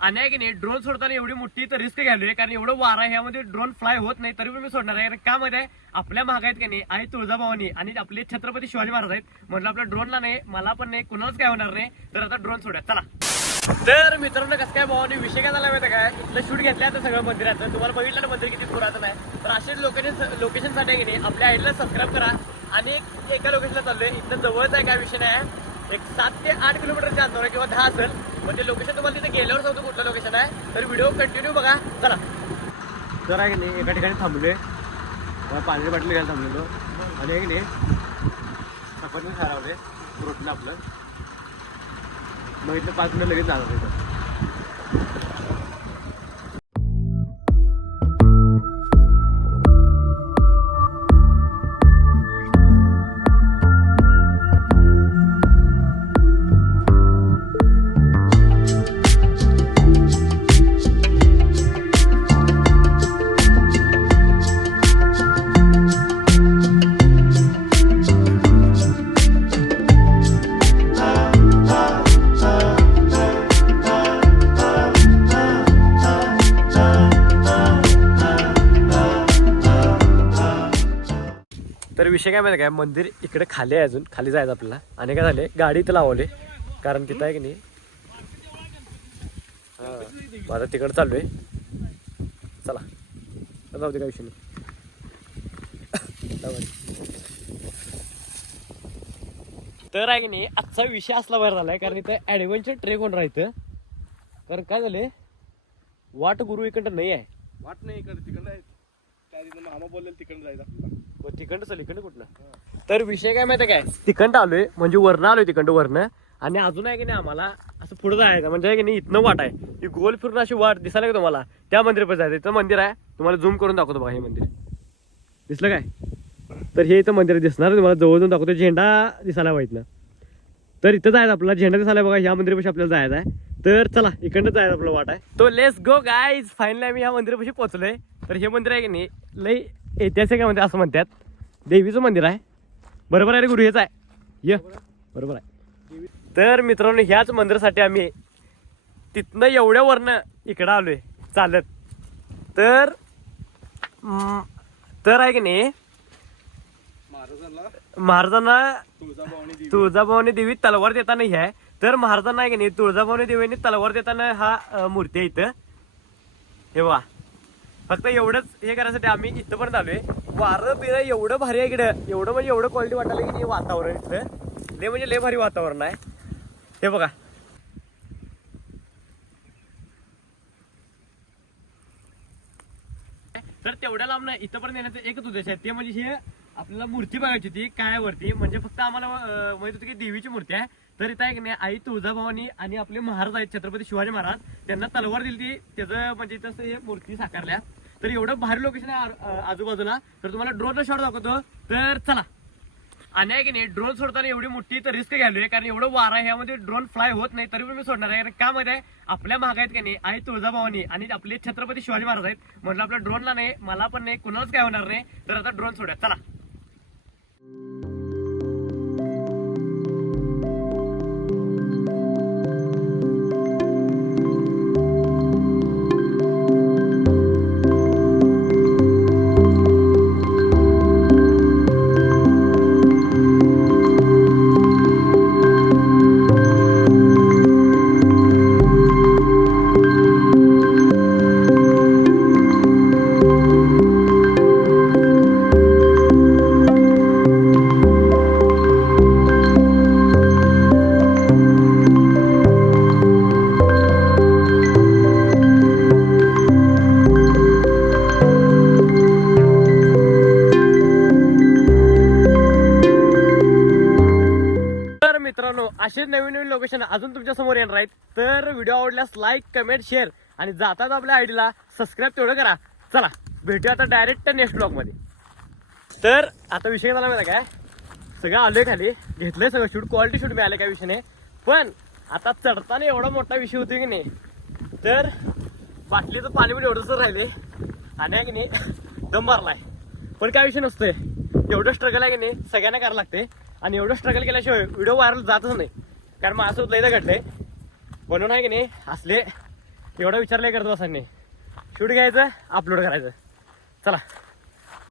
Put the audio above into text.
आणि आहे की नाही ड्रोन सोडताना एवढी मोठी तर रिस्क घ्यालोय कारण एवढं वारा आहे ह्यामध्ये ड्रोन फ्लाय होत नाही तरी पण मी सोडणार आहे. का मध्ये आपल्या महागाईत की नाही आई तुळजाभवानी आणि आपले छत्रपती शिवाजी महाराज आहेत म्हटलं आपल्या ड्रोनला नाही मला पण नाही कुणालाच काय होणार नाही तर आता ड्रोन सोडूया चला. तर मित्रांनो कसं काय भावानी विषय काय झाला माहिती काय इथलं शूट घेतलं आता सगळं मंदिराचं तुम्हाला बघितलं ना मंदिर किती पुरातन आहे तर असेच लोकेशनसाठी की नाही आपल्या आईडला सबस्क्राईब करा. आणि एका लोकेशनला चाललोय इथं जवळच आहे काय विषय नाही एक 7 ते 8 किलोमीटरच्या अंतर किंवा 10 असेल म्हणजे लोकेशन तुम्हाला तिथे गेल्यावर सांगतो कुठलं लोकेशन आहे तर व्हिडिओ कंटिन्यू बघा चला. तर आहे की नाही एका ठिकाणी थांबलोय पाण्याची बाटली घ्यायला थांबलेलो आणि आहे की नाही चपाती खारावले रोटलं आपलं मग इथलं 5 मिनिट लगेच जाणार इथं. तर विषय काय माहिती काय मंदिर इकडे खाली आहे अजून खाली जायचं आपल्याला आणि काय झाले गाडी इथं लावले कारण तिथं आहे की नाही माझा तिकडं चाललोय चला जाऊ दे काय विषय नाही. तर आहे की नाही आजचा विषय असला बरं झालाय कारण इथं ॲडव्हेंचर ट्रेक होऊन राहायचं कारण काय झाले वाट गुरु इकडं नाही आहे वाट नाही इकडे तिकडं आहे त्या तिथं मामा बोलले तिकडं जायचं आपल्याला तिखंड चल इकडं कुठलं. तर विषय काय माहिती काय तिखंड आलोय म्हणजे वरनं आलोय तिखंड वरनं आणि अजून आहे की नाही आम्हाला असं पुढे जायचं म्हणजे की नाही इथनं वाट आहे ती गोल फिरून अशी वाट दिसायला का तुम्हाला त्या मंदिरापर्यंत जायचं. इथं मंदिर आहे तुम्हाला झूम करून दाखवतो बघा हे मंदिर दिसलं काय तर हे इथं मंदिर दिसणार तुम्हाला जवळ जाऊन दाखवतो झेंडा दिसायला हवा इथनं तर इथं जायचं आपल्याला झेंडा दिसायला बघा ह्या मंदिरापाशी आपल्याला जायचं आहे तर चला इकडनं जायचं आपलं वाट आहे. तो लेट्स गो गाईज फायनली आम्ही ह्या मंदिरापाशी पोहोचलोय. तर हे मंदिर आहे की नाही लई ऐतिहासिक आहे असं म्हणतात देवीचं मंदिर आहे बरोबर आहे रे गुरु हेच आहे ये बरोबर आहे. तर मित्रांनो ह्याच मंदिरासाठी आम्ही तिथनं एवढ्या वरनं इकडं आलोय चालत तर तर आहे की नाही महाराजांना तुळजाभवानी देवी तलवार देताना हे आहे तर महाराजांना आहे की नाही तुळजाभवानी देवीने तलवार देताना हा मूर्ती आहे इथं हे बघा. फक्त एवढंच हे करायसाठी आम्ही इथं पण आलोय. वारं बिरं एवढं भारी आहे इकडं एवढं म्हणजे एवढं क्वालिटी वाटायला की नाही वातावरण इथलं लय म्हणजे लय भारी वातावरण आहे हे बघा. तर तेवढ्या लांब ना इथं पण येण्याचा एकच उद्देश आहे ते म्हणजे हे आपल्याला मूर्ती बघायची होती कायावरती म्हणजे फक्त आम्हाला माहित होती की देवीची मूर्ती आहे. तर इथं आहे की नाही आई तुळजाभवानी आणि आपले महाराज आहेत छत्रपती शिवाजी महाराज त्यांना तलवार दिली ती त्याचं म्हणजे इथं हे मूर्ती साकारल्या. तर एवढं भारी लोकेशन आहे आजूबाजूला तर तुम्हाला ड्रोनला शॉट दाखवतो तर चला. आणि आहे की नाही ड्रोन सोडताना एवढी मोठी तर रिस्क घ्यालोय कारण एवढं वारा आहे ह्यामध्ये ड्रोन फ्लाय होत नाही तरी पण मी सोडणार आहे. का मध्ये आपल्या महागाईत की नाही आई तुळजाभवानी आणि आपले छत्रपती शिवाजी महाराज आहेत म्हटलं आपल्या ड्रोनला नाही मला पण नाही कुणालाच काय होणार नाही तर आता ड्रोन सोडूया चला. असेच नवीन नवीन लोकेशन अजून तुमच्या समोर येणार आहेत. तर व्हिडिओ आवडल्यास लाईक कमेंट शेअर आणि जातात आपल्या आयडीला सबस्क्राईब तेवढं करा. चला भेटूया आता डायरेक्ट नेक्स्ट ब्लॉग मध्ये. तर आता विषय झाला माहिती काय सगळं आलोय खाली घेतलंय सगळं शूट क्वालिटी शूट मिळालं काय विषय नाही पण आता चढताना एवढा मोठा विषय होतो की नाही तर बाटलीचं पाणी पण एवढंच राहिले आणि आहे की नाही दम मारलाय पण काय विषय नसतोय. एवढं स्ट्रगल आहे की नाही सगळ्यांना करायला लागते आणि एवढं स्ट्रगल केल्याशिवाय व्हिडिओ व्हायरल जातच नाही कारण माझ्यासोबत लयदा घडलंय म्हणून आहे की नाही असले एवढा विचारलंय करतो असांनी शूट घ्यायचं अपलोड करायचं चला